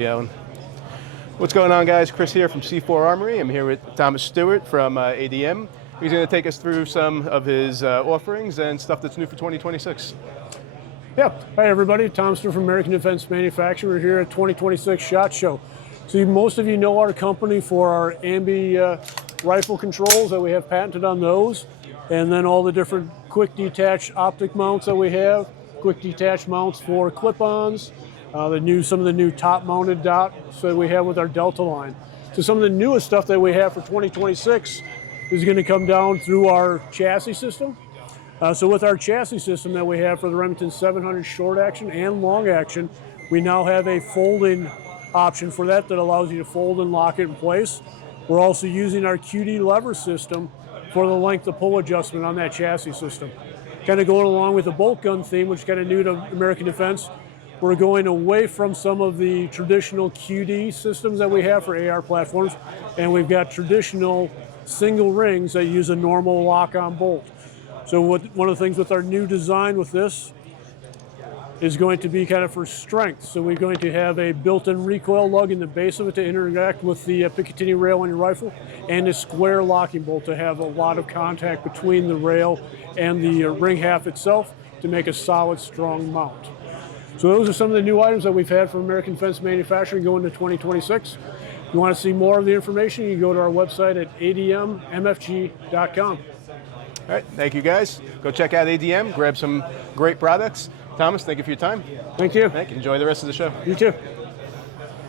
Yeah. What's going on, guys? Chris here from C4 Armory. I'm here with Thomas Stewart from ADM. He's going to take us through some of his offerings and stuff that's new for 2026. Yeah. Hi, everybody. Tom Stewart from American Defense Manufacturer here at 2026 SHOT Show. So most of you know our company for our ambi rifle controls that we have patented on those, and then all the different quick detach optic mounts that we have, quick detach mounts for clip-ons, some of the new top-mounted dots that we have with our Delta line. So some of the newest stuff that we have for 2026 is going to come down through our chassis system. So with our chassis system that we have for the Remington 700 short action and long action, we now have a folding option for that allows you to fold and lock it in place. We're also using our QD lever system for the length of pull adjustment on that chassis system. Kind of going along with the bolt gun theme, which is kind of new to American Defense. We're going away from some of the traditional QD systems that we have for AR platforms, and we've got traditional single rings that use a normal lock-on bolt. So one of the things with our new design with this is going to be kind of for strength. So we're going to have a built-in recoil lug in the base of it to interact with the Picatinny rail on your rifle, and a square locking bolt to have a lot of contact between the rail and the ring half itself to make a solid, strong mount. So those are some of the new items that we've had from American Defense Manufacturing going to 2026. If you want to see more of the information, you can go to our website at admmfg.com. All right, thank you, guys. Go check out ADM, grab some great products. Thomas, thank you for your time. Thank you. Enjoy the rest of the show. You too.